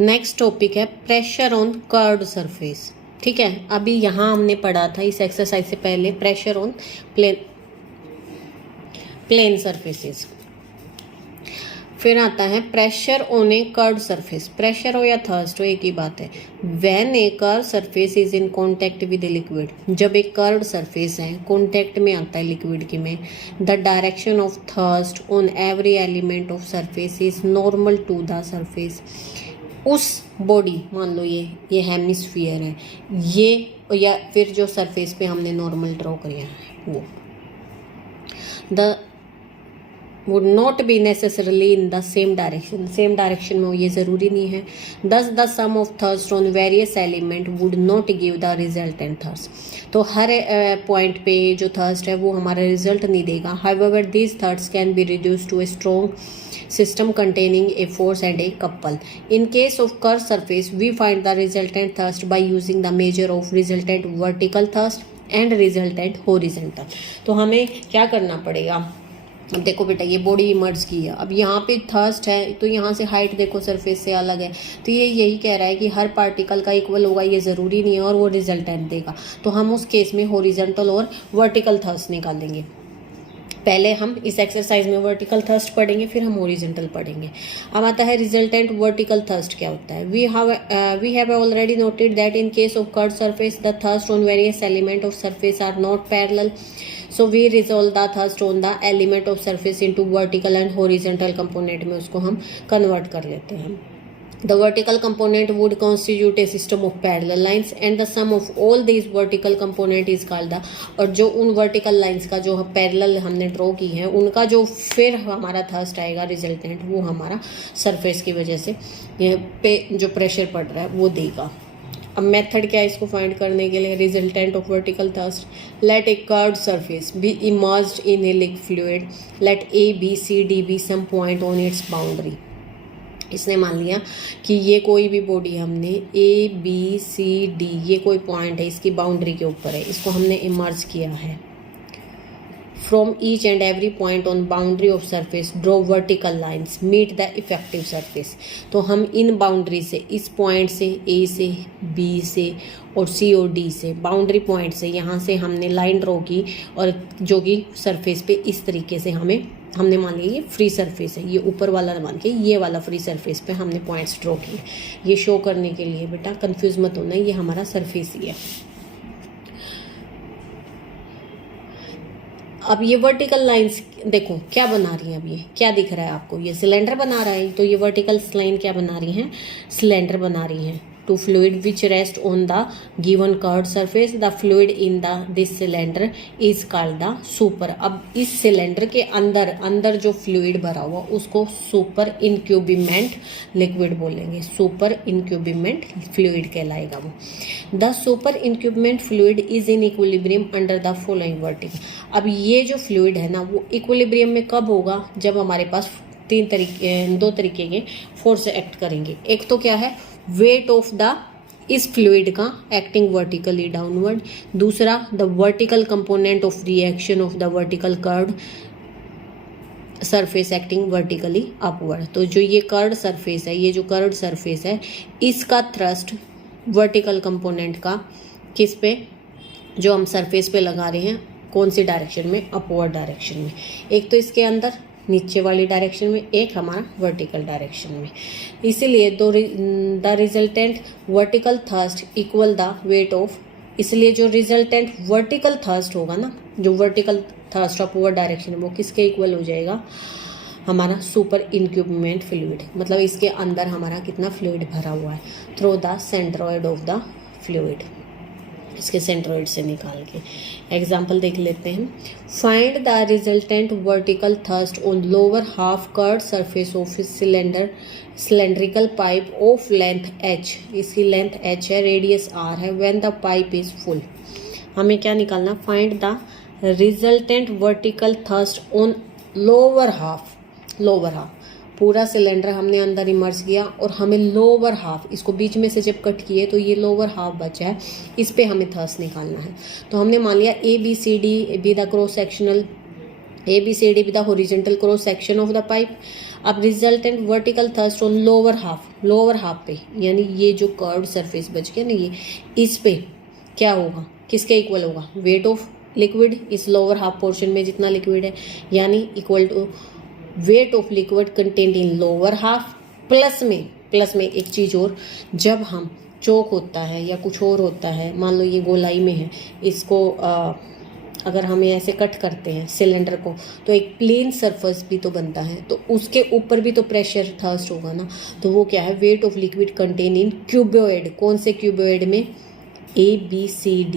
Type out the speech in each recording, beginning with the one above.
Next topic है pressure on curved surface. ठीक है, अभी यहाँ हमने पढ़ा था इस एक्सरसाइज से पहले प्रेशर ऑन प्लेन सरफेसेस। फिर आता है pressure on A curved surface. Pressure हो या थर्स्ट हो एक ही बात है। When A curve surface is in contact with a liquid, जब एक कर्व्ड सरफेस है कांटेक्ट में आता है लिक्विड के में, the direction of thrust on every element of surface is normal to the surface. उस बॉडी, मान लो ये हेमिस्फीयर है, ये या फिर जो सरफेस पे हमने नॉर्मल ड्रॉ किया है वो the would not be necessarily in the same direction। Same direction में ये ज़रूरी नहीं है। thus the sum of thrust on various element would not give the resultant thrust। तो हर पॉइंट पे जो थर्स्ट है वो हमारा रिजल्ट नहीं देगा। however these thrusts can be reduced to a strong system containing a force and a couple। in case of curved surface we find the resultant thrust by using the measure of resultant vertical thrust and resultant horizontal। तो हमें क्या करना पड़ेगा, अब देखो बेटा ये body emerge की है, अब यहाँ पे थर्स्ट है तो यहाँ से हाइट देखो सरफेस से अलग है, तो ये यही कह रहा है कि हर पार्टिकल का इक्वल होगा ये ज़रूरी नहीं है और वो रिजल्टेंट देगा। तो हम उस केस में हॉरिजॉन्टल और वर्टिकल थर्स्ट निकालेंगे। पहले हम इस एक्सरसाइज में वर्टिकल थर्स्ट पढ़ेंगे, फिर हम हॉरिजॉन्टल पढ़ेंगे। अब आता है रिजल्टेंट वर्टिकल थर्स्ट क्या होता है। We have already noted that in case of curved surface the thrust on various element of surface are not parallel. So we resolve the thrust on the element of surface into vertical and horizontal component में उसको हम convert कर लेते हैं। The vertical component would constitute a system of parallel lines and the sum of all these vertical component is called the, और जो उन vertical lines का जो parallel हमने draw की है उनका जो फिर हमारा thrust आएगा resultant, वो हमारा surface की वजह से पे जो pressure पड़ रहा है वो देगा। अब मेथड क्या है इसको फाइंड करने के लिए, resultant of vertical thrust. Let a curved surface be immersed in a liquid fluid, let A B C D be some point on its boundary. इसने मान लिया कि ये कोई भी बॉडी हमने ए बी सी डी ये कोई पॉइंट है इसकी बाउंड्री के ऊपर है, इसको हमने इमर्ज किया है। From each and every point on boundary of surface draw vertical lines meet the effective surface। तो हम इन बाउंड्री से, इस पॉइंट से A से B से और C और D से, बाउंड्री पॉइंट से यहाँ से हमने लाइन ड्रॉ की और जो कि सरफेस पे इस तरीके से हमने मान लिया ये फ्री सरफेस है, ये ऊपर वाला मान के ये वाला फ्री सरफेस पे हमने पॉइंट्स ड्रॉ किए। ये शो करने के लिए बेटा कंफ्यूज मत होना, ये हमारा सरफेस ही है। अब ये वर्टिकल लाइंस देखो क्या बना रही हैं, अब ये क्या दिख रहा है आपको, ये सिलेंडर बना रहा है, तो ये वर्टिकल लाइन क्या बना रही हैं, सिलेंडर बना रही हैं। To fluid which rest on the given curved surface the fluid in the this cylinder is called the super. अब इस सिलेंडर के अंदर जो फ्लूइड भरा हुआ उसको सुपर इनक्यूबिमेंट लिक्विड बोलेंगे, सुपर इनक्यूबिमेंट फ्लूइड कहलाएगा वो। The super incumbent fluid is in equilibrium under the following vertical. अब ये जो फ्लूइड है ना वो इक्विलिब्रियम में कब होगा, जब हमारे पास दो तरीके के फोर्स एक्ट करेंगे। एक तो क्या है वेट ऑफ द इस फ्लूइड का एक्टिंग वर्टिकली डाउनवर्ड, दूसरा the vertical component of reaction of the vertical curved surface acting vertically upward. तो जो ये कर्व्ड सरफेस है, ये जो कर्व्ड सरफेस है इसका थ्रस्ट वर्टिकल कंपोनेंट का किस पे, जो हम सरफेस पे लगा रहे हैं कौन सी डायरेक्शन में, अपवर्ड डायरेक्शन में। एक तो इसके अंदर नीचे वाली डायरेक्शन में, एक हमारा वर्टिकल डायरेक्शन में। इसीलिए the resultant vertical thrust equal the weight of, इसलिए जो रिजल्टेंट वर्टिकल थर्स्ट होगा ना, जो वर्टिकल थर्स्ट अपवर्ड डायरेक्शन है वो किसके इक्वल हो जाएगा, हमारा सुपर इनक्यूबमेंट फ्लूइड। मतलब इसके अंदर हमारा कितना फ्लूइड भरा हुआ है through the centroid of the fluid, इसके सेंट्रोइड से निकाल के। एग्जाम्पल देख लेते हैं। Find the resultant vertical thrust on lower half curved surface of cylindrical pipe of length h। इसकी लेंथ h है, रेडियस r है, when the pipe is full. हमें क्या निकालना, find the resultant vertical thrust on lower half पूरा cylinder हमने अंदर emerge किया और हमें लोअर हाफ, इसको बीच में से जब कट किए तो ये लोअर हाफ बचा है, इस पे हमें थर्स्ट निकालना है। तो हमने मान लिया A B C D be the cross sectional ABCD with the horizontal cross section of the pipe. अब resultant vertical thrust on lower half पे, यानी ये जो कर्व्ड सरफेस बच गया ना, ये इस पे क्या होगा, किसके इक्वल होगा, वेट ऑफ लिक्विड इस लोअर हाफ पोर्शन में जितना लिक्विड है, यानी equal to weight of liquid content in lower half, plus में एक चीज़ और, जब हम चोक होता है या कुछ और होता है, मान लो ये गोलाई में है, इसको अगर हम ऐसे कट करते हैं सिलेंडर को, तो एक प्लेन सरफेस भी तो बनता है, तो उसके ऊपर भी तो प्रेशर थर्स्ट होगा ना, तो वो क्या है, wait of liquid contain in cuboid. कौन से क्यूबॉइड में, ABCD।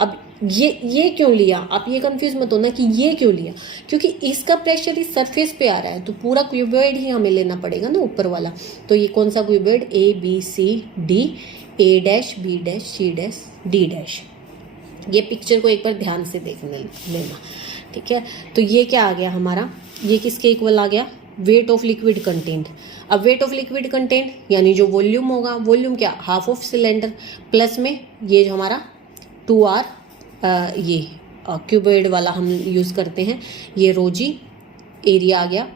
अब ये क्यों लिया, आप ये कंफ्यूज मत होना कि ये क्यों लिया, क्योंकि इसका प्रेशर इस सरफेस पे आ रहा है, तो पूरा क्यूबॉइड ही हमें लेना पड़ेगा ना ऊपर वाला। तो ये कौन सा cuboid, ABCD, A', B', C', D'। ये पिक्चर को एक बार ध्यान से देखने लेना, ठीक है। तो ये क्या आ गया हमारा, ये किसके इक्वल आ गया, वेट ऑफ लिक्विड कंटेंट। अब वेट ऑफ लिक्विड कंटेंट यानी जो वॉल्यूम होगा, वॉल्यूम क्या, हाफ ऑफ सिलेंडर, प्लस में ये जो हमारा 2R, ये क्यूबॉइड वाला हम यूज़ करते हैं, ये रोजी एरिया आ गया,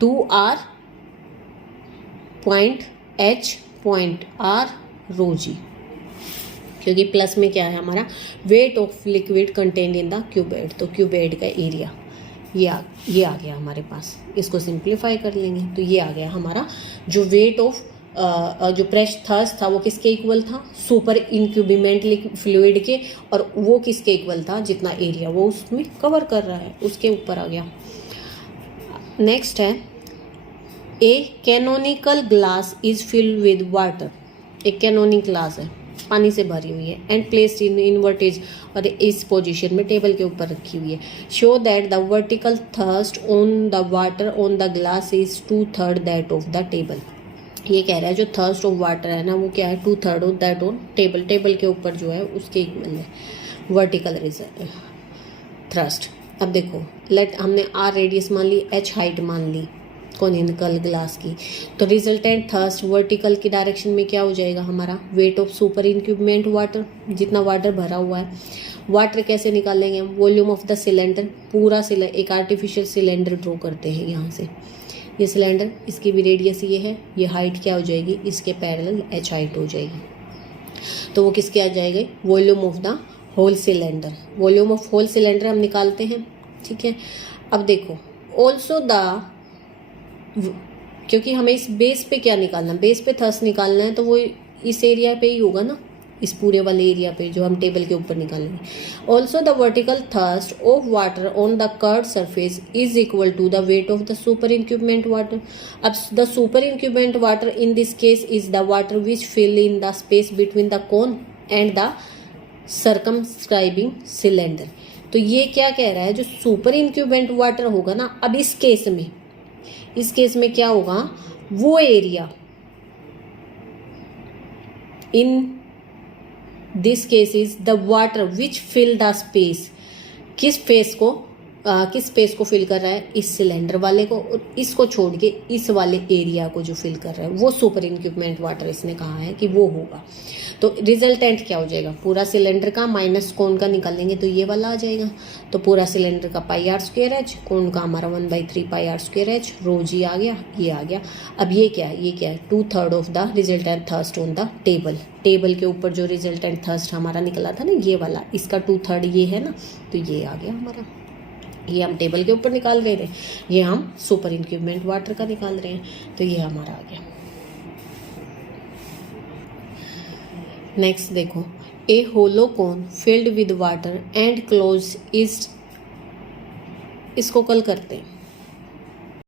2R point H point R रोजी, क्योंकि प्लस में क्या है हमारा, wait of liquid content in the cuboid, तो क्यूबॉइड का एरिया ये आ गया हमारे पास। इसको सिंप्लीफाई कर लेंगे तो ये आ गया हमारा, जो वेट ऑफ जो प्रेशर थर्स्ट था वो किसके इक्वल था, सुपर इंक्यूबमेंट फ्लूइड के, और वो किसके इक्वल था, जितना एरिया वो उसमें कवर कर रहा है उसके ऊपर आ गया। नेक्स्ट है, a canonical glass is filled with water. एक कैनोनिक ग्लास है, पानी से भरी हुई है, एंड प्लेस्ड इन इन्वर्टेज, और इस पोजीशन में टेबल के ऊपर रखी हुई है। Show that the vertical thrust on the water on the glass is 2/3 that of the table. ये कह रहा है जो थर्स्ट ऑफ वाटर है ना, वो क्या है, 2/3 of that on table, table के ऊपर जो है उसके इक्वल है वर्टिकल थ्रस्ट। अब देखो, हमने R रेडियस मान ली, H हाइट मान ली कॉनिकल ग्लास की, तो रिजल्टेंट थर्स्ट वर्टिकल की डायरेक्शन में क्या हो जाएगा हमारा, weight of super incumbent water, जितना वाटर भरा हुआ है। वाटर कैसे निकालेंगे, वॉल्यूम ऑफ द सिलेंडर, पूरा एक आर्टिफिशियल सिलेंडर ड्रॉ करते हैं यहाँ से, ये सिलेंडर, इसकी भी रेडियस ये है, ये हाइट क्या हो जाएगी, इसके पैरेलल H हाइट हो जाएगी, तो वो किसके आ जाएगी, volume of the whole cylinder. Volume of whole cylinder हम निकालते हैं, ठीक है। अब देखो, ऑल्सो द, क्योंकि हमें इस बेस पे क्या निकालना, बेस पे थर्स्ट निकालना है, तो वो इस एरिया पे ही होगा ना, इस पूरे वाले एरिया पे जो हम टेबल के ऊपर निकालेंगे। Also the vertical thrust of water on the curved surface is equal to the weight of the super incumbent water. अब the super incumbent water in this case is the water which fill in the space between the cone and the circumscribing cylinder. तो ये क्या कह रहा है, जो super incumbent water होगा ना, अब इस केस में क्या होगा, वो area, in this case is the water which fill the space, किस स्पेस को फिल कर रहा है, इस सिलेंडर वाले को, और इसको छोड़ के इस वाले एरिया को जो फिल कर रहा है वो सुपर इंक्यूबमेंट वाटर इसने कहा है कि वो होगा। तो रिजल्टेंट क्या हो जाएगा, पूरा सिलेंडर का माइनस कोन का निकालेंगे तो ये वाला आ जाएगा, तो पूरा सिलेंडर का πr²h, कोन का हमारा 1/3 πr²h, रो जी आ गया, ये आ गया। अब ये क्या है, 2/3 of the resultant thrust on the table के ऊपर जो रिजल्टेंट थर्स्ट हमारा निकला था ना, ये वाला, इसका 2/3 ये है ना, तो ये आ गया हमारा। ये हम टेबल के ऊपर निकाल रहे थे, ये हम सुपर इंक्यूबमेंट वाटर का निकाल रहे हैं, तो ये हमारा आ गया। नेक्स्ट देखो, a hollow cone filled with water and close is, इसको कल करते हैं।